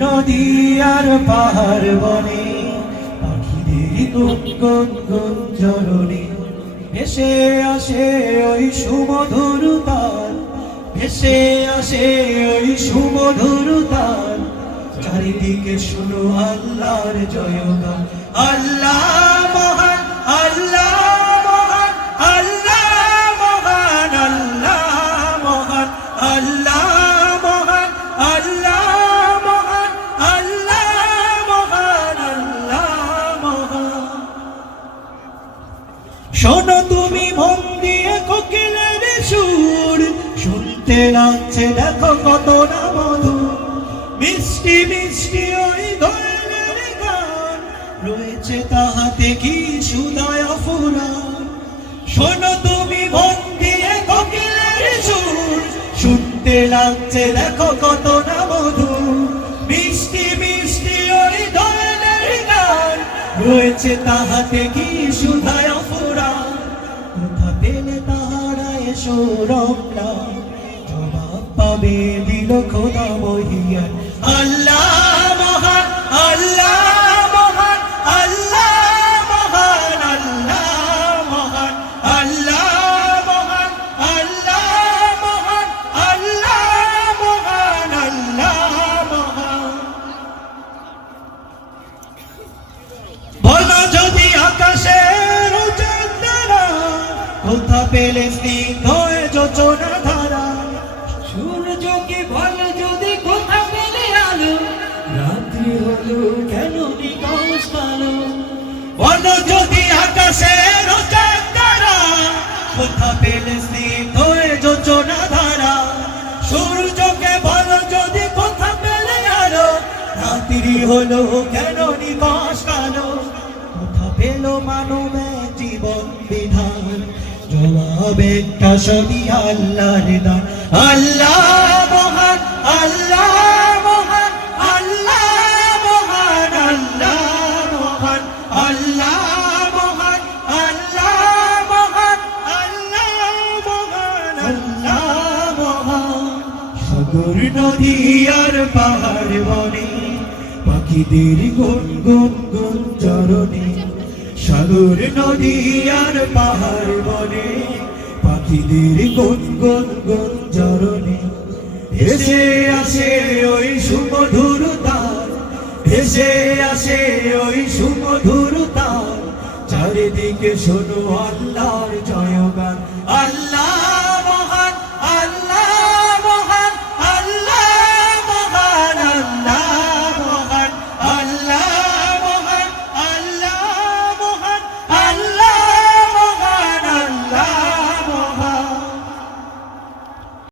নদী আর পাহাড় বনে পাখিদের গুন গুন গুন জরনে ভেসে আসে ওই সুমধুর তার ভেসে আসে ওই সুমধুর তার চারিদিকে শুনো আল্লাহর জয়গান, আল্লাহ শোনো তুমি মন দিয়ে কোকিলের সুর। শুনতে লাগছে, দেখো কত না মধু মিষ্টি মিষ্টি ওই দোয়েলের গান। রয়েছে তাহাতে কি সুদয় ফুরান শোনো তুমি মন দিয়ে কোকিলের সুর। শুনতে লাগছে, দেখো কত না মধু মিষ্টি মিষ্টি ওই দোয়েলের গান। রয়েছে তাহাতে কি ফুরান পেলে তাহারা এসো রমনা। জবাব পাবে দিল খোদা বহিয়ান আল্লাহ মহান আল্লাহ কোথা পেলে স্নিগ্ধ যোচনা ধারা। সূর্যকে বল যদি কোথা পেলে আলো? রাত্রি হলো কেন নিকশ কালো? বলো যদি আকাশের উচ্চারণা কোথা পেলে স্নিগ্ধ যোচনা ধারা? সূর্যকে বল যদি কোথা পেলে আলো? রাত্রি হলো কেন নিবাস কালো? কোথা পেল মানবে একটা সবই আল্লাহর দান। আল্লাহ মহান আল্লাহ মহান আল্লাহ মহান আল্লাহ মহান আল্লাহ মহান, আল্লাহ আল্লাহ মহান আল্লাহ মহান। সাগর, নদী আর পাহাড় বনে, পাখিদের গুন গুন গুন চরণে। সাগর, নদী আর পাহাড় বনে পাখিদের গুন গুন গুন চরণে ভেসে আসে ওই সুমধুর তার ভেসে আসে ওই সুমধুর তার চারিদিকে শোনো আল্লাহর জয়গান